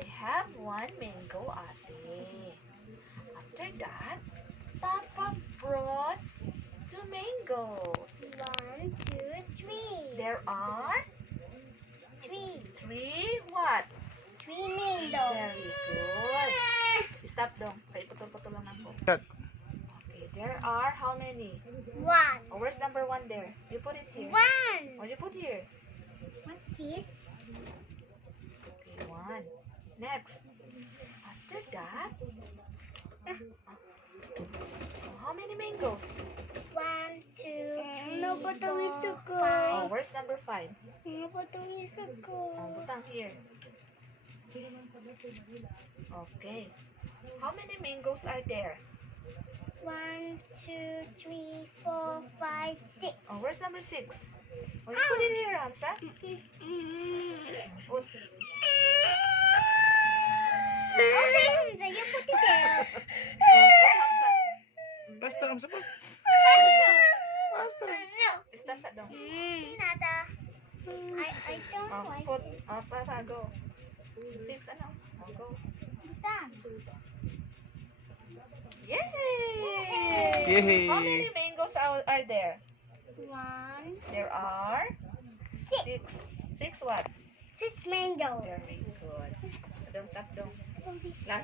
I have one mango, ate. After that, Papa brought 2 mangoes. 1, 2, 3. There are 3. 3 what? 3 mangoes. Very good. Stop dong. Kaya putol-putol lang ako. Okay, there are how many? 1. Oh, where's number 1 there? You put it here. 1. Oh, you put here. What's this? Okay, 1. Next. After that, how many mangoes? 1, 2, 3, 4, Oh, 5. where's number 5? Oh, butang here. Okay. How many mangoes are there? 1, 2, 3, 4, 5, 6. Oh, where's number 6? Oh, you put it here, Hamza. Put. Okay, Hamza, you put it there. Put, Hamza. Basta Hamza, basta. Basta Hamza. No. Stop sa dong. Nada. I don't Oh, like put. it. Oh, para, go. 6, ano? Oh, go. Done. Yay! Yay! How many mangoes are there? 1, There are 6. 6 what? 6 mangoes. Very good. Don't stop, don't. Don't be Last